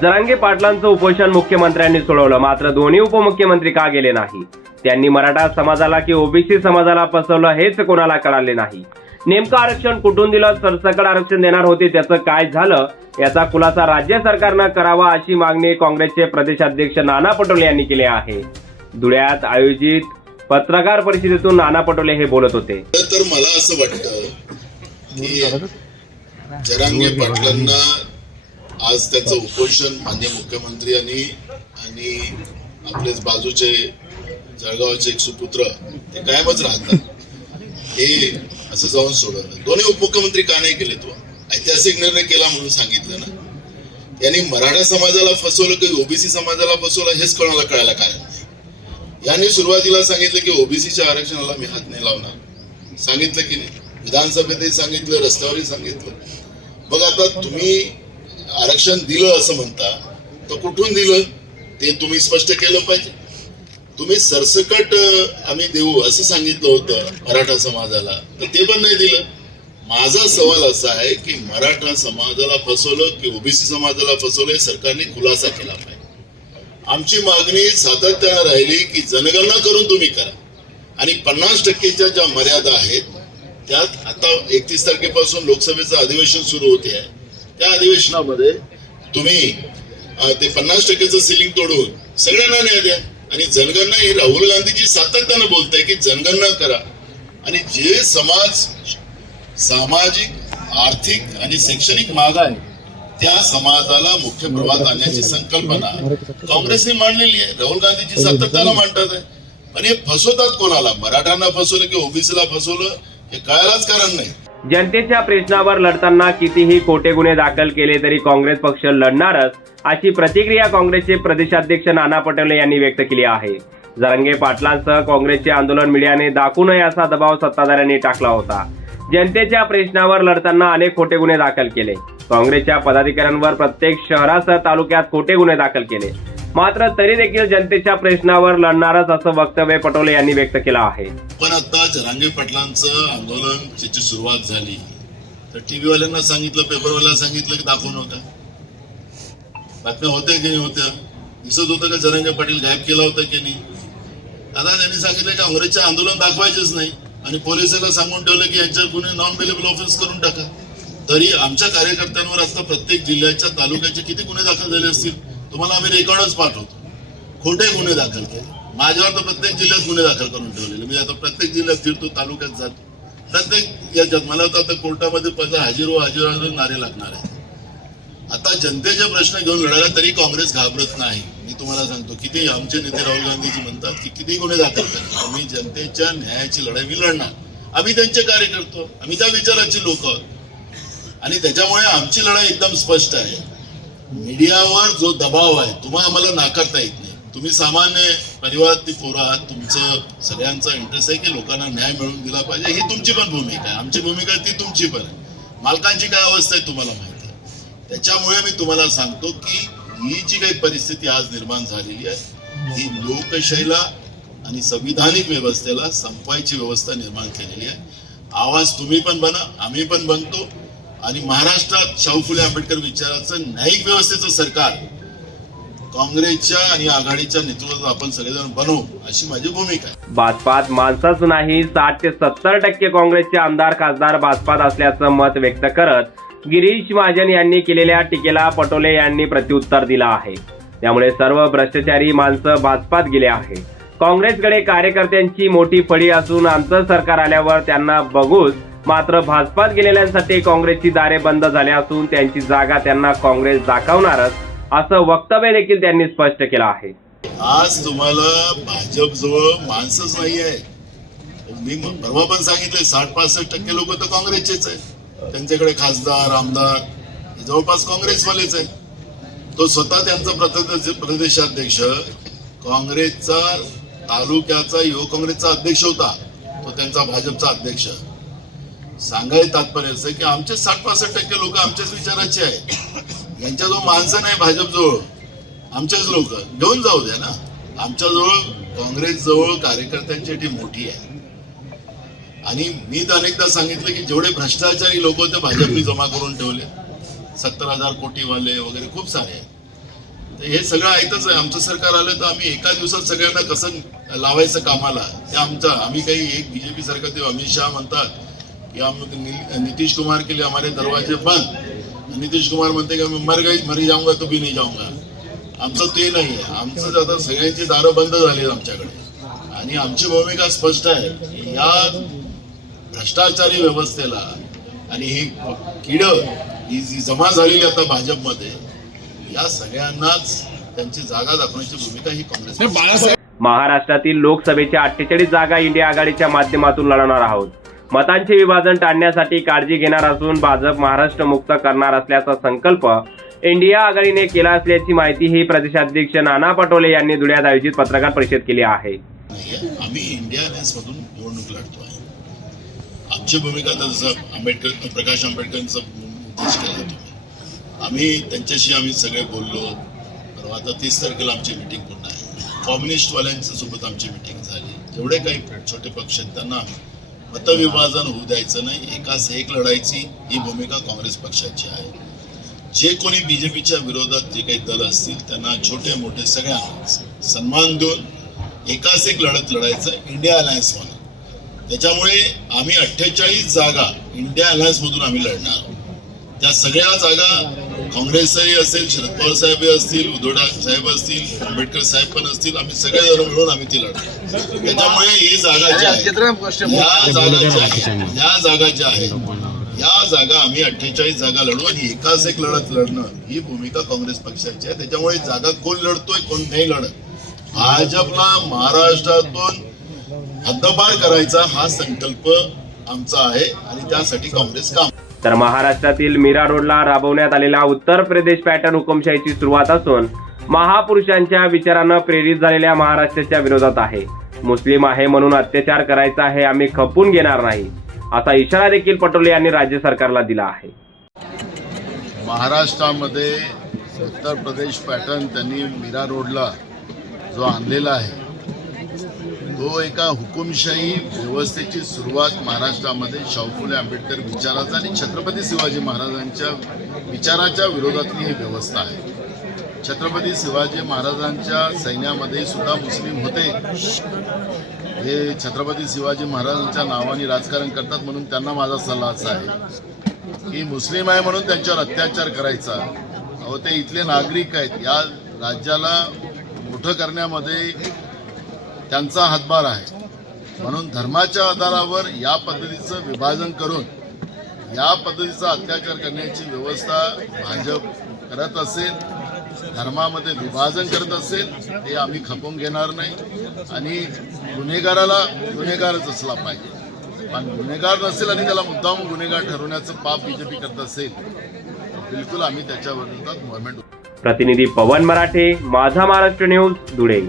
जरांगे पाटलांचं उपोषण मुख्यमंत्र्यांनी सोडवलं. मात्र दोन्ही उपमुख्यमंत्री का गेले नाही? त्यांनी मराठा समाजाला की ओबीसी समाजाला फसवलं हेच कोणाला कळाले नाही? नेमकं आरक्षण कुठून दिलं? सरसकट आरक्षण देणार होते त्याचं काय झालं? याचा खुलासा राज्य सरकारनं करावा अशी मागणी काँग्रेसचे प्रदेशाध्यक्ष नाना पटोले यांनी केली आहे. धुळ्यात आयोजित पत्रकार परिषदेतून नाना पटोले हे बोलत होते. तर मला असं वाटतं जरांगे पाटलांना आज त्यांचं उपोषण मान्य मुख्यमंत्री आणि आणि आपलेच बाजूचे जळगावचे एक सुपुत्र ते कायमच राहतात. हे असं जाऊन सोडवलं. दोन्ही उपमुख्यमंत्री का नाही केले तो? ऐतिहासिक निर्णय केला म्हणून सांगितलं ना. यांनी मराठा समाजाला फसवलं की ओबीसी समाजाला फसवलं हेच कोणाला कळायला कारण नाही. यांनी सुरुवातीला सांगितलं की ओबीसीच्या आरक्षणाला मी हात नाही लावणार. सांगितलं की नाही. विधानसभेतही सांगितलं रस्त्यावरही सांगितलं. मग आता तुम्ही आरक्षण दिलं असं म्हणता तर कुठून दिलं? ते तुम्ही स्पष्ट केलं पाहिजे. तुम्ही सरसकट आम्ही देऊ असं सांगितलं होतं मराठा समाजाला तर ते पण नाही दिलं. माझा सवाल असा आहे की मराठा समाजाला फसवलं की ओबीसी समाजाला फसवलं हे सरकारने खुलासा केला पाहिजे. आमची मागणी सातत्यानं राहिली की जनगणना करून तुम्ही करा. आणि पन्नास टक्केच्या ज्या मर्यादा आहेत त्यात आता एकतीस तारखेपासून लोकसभेचं अधिवेशन सुरू होते आहे. त्या अधिवेशनामध्ये तुम्ही ते पन्नास टक्केचं सिलिंग तोडून सगळ्यांना न्याय द्या. आणि जनगणना ही राहुल गांधीजी सातत्यानं बोलत आहे की जनगणना करा. आणि जे समाज सामाजिक आर्थिक आणि शैक्षणिक माग आहे त्या समाजाला मुख्य प्रवाहात आणण्याची संकल्पना काँग्रेसने मांडलेली आहे. राहुल गांधीजी सातत्यानं मांडतात आहे पण हे फसवतात कोणाला? मराठ्यांना फसवलं की ओबीसीला फसवलं? हे कळायलाच कारण नाही. जनतेच्या प्रश्नावर लढताना कितीही खोटे गुन्हे दाखल केले तरी काँग्रेस पक्ष लढणारच अशी प्रतिक्रिया काँग्रेसचे प्रदेशाध्यक्ष नाना पटोले यांनी व्यक्त केली आहे. जरंगे पाटलांसह काँग्रेसचे आंदोलन मीडियाने दाखवू नये असा दबाव सत्ताधाऱ्यांनी टाकला होता. जनतेच्या प्रश्नावर लढताना अनेक खोटे गुन्हे दाखल केले. काँग्रेसच्या पदाधिकाऱ्यांवर प्रत्येक शहरासह तालुक्यात खोटे गुन्हे दाखल केले. मात्र तरी देखील जनतेच्या प्रश्नावर लढणारच असं वक्तव्य पटोले यांनी व्यक्त केलं आहे. पण आता जरांगे पाटलांचं आंदोलन त्याची सुरुवात झाली तर टीव्ही वाल्यांना सांगितलं पेपरवाल्यांना सांगितलं की दाखवून होत्या बातम्या होत्या की नाही होत्या? दिसत होतं का जरांगे पाटील गायब केला होता की नाही? आता त्यांनी सांगितलं की काँग्रेसचे आंदोलन दाखवायचेच नाही आणि पोलिसाला सांगून ठेवलं की यांच्यावर गुन्हे नॉन बेलेबल ऑफेन्स करून टाका. तरी आमच्या कार्यकर्त्यांवर आता प्रत्येक जिल्ह्याच्या तालुक्याचे किती गुन्हे दाखल झाले असतील? तुम्हाला आम्ही रेकॉर्डच पाठवतो. खोटे गुन्हे दाखल केले. माझ्यावर तर प्रत्येक जिल्ह्यात गुन्हे दाखल करून ठेवलेले. मी आता प्रत्येक जिल्ह्यात फिरतो तालुक्यात जातो. प्रत्येक याच्यात मला तर आता कोर्टामध्ये पहिला हजीर हजीर नारे लागणार आहे आता जनतेचे प्रश्न घेऊन लढायला तरी काँग्रेस घाबरत नाही. मी तुम्हाला सांगतो किती आमचे नेते राहुल गांधीजी म्हणतात की किती गुन्हे दाखल करतात. आम्ही जनतेच्या न्यायाची लढाई मी लढणार. आम्ही त्यांचे कार्य करतो आम्ही त्या विचाराची लोक आहोत. आणि त्याच्यामुळे आमची लढाई एकदम स्पष्ट आहे. मीडियावर जो दबाव आहे तुम्हाला आम्हाला नाकारता येत नाही. तुम्ही सामान्य परिवारातली पोरं आहात तुमचं सगळ्यांचा इंटरेस्ट आहे की लोकांना न्याय मिळवून दिला पाहिजे ही तुमची पण भूमिका आहे. आमची भूमिका ती तुमची पण आहे. मालकांची काय अवस्था आहे तुम्हाला माहिती आहे. त्याच्यामुळे मी तुम्हाला सांगतो की ही जी काही परिस्थिती आज निर्माण झालेली आहे ही लोकशाहीला आणि संविधानिक व्यवस्थेला संपवायची व्यवस्था निर्माण केलेली आहे. आवाज तुम्ही पण बना आम्ही पण बनतो. आणि महाराष्ट्रात शाहू फुले आंबेडकर विचाराचं न्यायिक व्यवस्थेचं सरकार काँग्रेसच्या आणि आघाडीच्या नेतृत्वात आपण सगळेजण बनवू अशी माझी भूमिका आहे. भाजपात माणसंच नाही साठ ते सत्तर टक्के काँग्रेसचे आमदार खासदार भाजपात असल्याचं मत व्यक्त करत गिरीश महाजन यांनी केलेल्या टीकेला पटोले यांनी प्रत्युत्तर दिलं आहे. त्यामुळे सर्व भ्रष्टाचारी माणसं भाजपात गेले आहे काँग्रेसकडे कार्यकर्त्यांची मोठी फळी असून आमचं सरकार आल्यावर त्यांना बघूच मात्र भाजपात गेलेल्यांसाठी काँग्रेसची दारे बंद झाली असून त्यांची जागा त्यांना काँग्रेस दाखवणारच असं वक्तव्य देखील त्यांनी स्पष्ट केलं आहे. आज तुम्हाला भाजप जवळ माणसंच नाही आहे मी परवा पण सांगितलं साठ पासष्ट टक्के लोक तर काँग्रेसचेच आहेत. त्यांच्याकडे खासदार आमदार जवळपास काँग्रेसवालेच आहे तो स्वतः त्यांचा प्रदेश प्रदेशाध्यक्ष काँग्रेसचा तालुक्याचा युवक काँग्रेसचा अध्यक्ष होता. तो त्यांचा भाजपचा अध्यक्ष. सांगायचं तात्पर्य असं की आमचे साठ पासष्ट टक्के लोक आमच्याच विचाराचे आहेत. जो माणसं नाही भाजपजवळ. आमच्याच लोक. घेऊन जाऊ द्या ना. आमच्याजवळ काँग्रेस जवळ कार्यकर्त्यांची मोठी आहे. आणि मी तर अनेकदा सांगितलं की जेवढे भ्रष्टाचारी लोक होते भाजपने जमा करून ठेवले. सत्तर हजार कोटीवाले वगैरे खूप सारे आहेत. तर हे सगळं ऐकतच आहे. आमचं सरकार आलं तर आम्ही एका दिवसात सगळ्यांना कसं लावायचं कामाला ते आमचं आम्ही काही एक बीजेपी सारखं ते अमित शहा म्हणतात या हम नितीश कुमार के लिए हमारे दरवाजे बंद। नितीश कुमार म्हणते की मी मर गई मरी जाऊंगा तो भी नहीं जाऊंगा. आमचं ते नाही आहे. आमचं आता सगळ्यांची दारं बंद झाली आमच्याकडे. आणि आमची भूमिका स्पष्ट आहे. या भ्रष्टाचारी व्यवस्थेला आणि ही किड ही जी जमा झालेली आता भाजपमध्ये या सगळ्यांनाच त्यांची जागा दाखवण्याची भूमिका ही काँग्रेस महाराष्ट्रातील लोकसभेच्या अठ्ठेचाळीस जागा इंडिया आघाडीच्या माध्यमातून लढवणार आहोत. मतांचे विभाजन टाळण्यासाठी काळजी घेणार असून भाजप महाराष्ट्र मुक्त करणार असल्याचा संकल्प इंडिया आघाडीने केला असल्याची माहिती ही प्रदेशाध्यक्ष नाना पटोले यांनी धुळ्यात आयोजित पत्रकार परिषद केली आहे. आम्ही इंडिया मधून निवडणूक लढतो आहे. आमची भूमिका आता जसं आंबेडकर प्रकाश आंबेडकरांचा उद्देश केला तुम्ही आम्ही त्यांच्याशी आम्ही सगळे बोललो. परवा आता तीस तारखेला आमची मिटिंग पुन्हा आहे. कॉम्युनिस्टवाल्यांच्या सोबत आमची मिटिंग झाली. एवढे काही छोटे पक्ष आहेत त्यांना मतविभाजन होऊ द्यायचं नाही. एकास एक लढायची ही भूमिका काँग्रेस पक्षाची आहे. जे कोणी बीजेपीच्या विरोधात जे काही दल असतील त्यांना छोटे मोठे सगळ्यांना सन्मान देऊन एकाच एक लढत लढायचं इंडिया अलायन्स म्हणून. त्याच्यामुळे आम्ही अठ्ठेचाळीस जागा इंडिया अलायन्स मधून आम्ही लढणार आहोत. त्या सगळ्या जागा काँग्रेसही असेल शरद पवार साहेब असतील उद्धव साहेब असतील आंबेडकर साहेब पण असतील आम्ही सगळे जण मिळून आम्ही ती लढतो. त्याच्यामुळे ही जागा जी आहे या जागा ज्या आहेत या जागा ज्या आहेत या जागा आम्ही अठ्ठेचाळीस जागा लढू आणि एकाच एक लढत लढणं ही भूमिका काँग्रेस पक्षाची आहे. त्याच्यामुळे जागा कोण लढतोय कोण नाही लढत भाजपला महाराष्ट्रातून हद्दपार करायचा हा संकल्प आमचा आहे आणि त्यासाठी काँग्रेस काम तर महाराष्ट्रातील मीरा रोडला राबवण्यात आलेला उत्तर प्रदेश पॅटर्न हुकुमशाहीची सुरुवात असून महापुरुषांच्या विचारानं प्रेरित झालेल्या महाराष्ट्राच्या विरोधात आहे. मुस्लिम आहे म्हणून अत्याचार करायचा हे आम्ही खपून घेणार नाही असा इशारा देखील पटोले यांनी राज्य सरकारला दिला आहे. महाराष्ट्रामध्ये उत्तर प्रदेश पॅटर्न त्यांनी मीरा रोडला जो आणलेला आहे तो एका हुकुमशाही व्यवस्थेची सुरुवात महाराष्ट्रामध्ये शाहू फुले आंबेडकर विचाराचा आणि छत्रपती शिवाजी महाराजांच्या विचाराच्या विरोधातली ही व्यवस्था आहे. छत्रपती शिवाजी महाराजांच्या सैन्यामध्ये सुद्धा मुस्लिम होते. हे छत्रपती शिवाजी महाराजांच्या नावाने राजकारण करतात म्हणून त्यांना माझा सल्ला असा आहे की मुस्लिम आहे म्हणून त्यांच्यावर अत्याचार करायचा. अहो ते इथले नागरिक आहेत. या राज्याला मोठं करण्यामध्ये त्यांचा हातभार आहे. म्हणून धर्माच्या आधारावर या पद्धतीचं विभाजन करून या पद्धतीचा अत्याचार करण्याची व्यवस्था भाजप करत असेल धर्मामध्ये विभाजन करत असेल ते आम्ही खपून घेणार नाही. आणि गुन्हेगाराला गुन्हेगारच असला पाहिजे. पण गुन्हेगार नसेल आणि त्याला मुद्दाम गुन्हेगार ठरवण्याचं पाप बीजेपी करत असेल बिलकुल आम्ही त्याच्या विरोधात मुवमेंट प्रतिनिधी पवन मराठे माझा महाराष्ट्र न्यूज धुळे.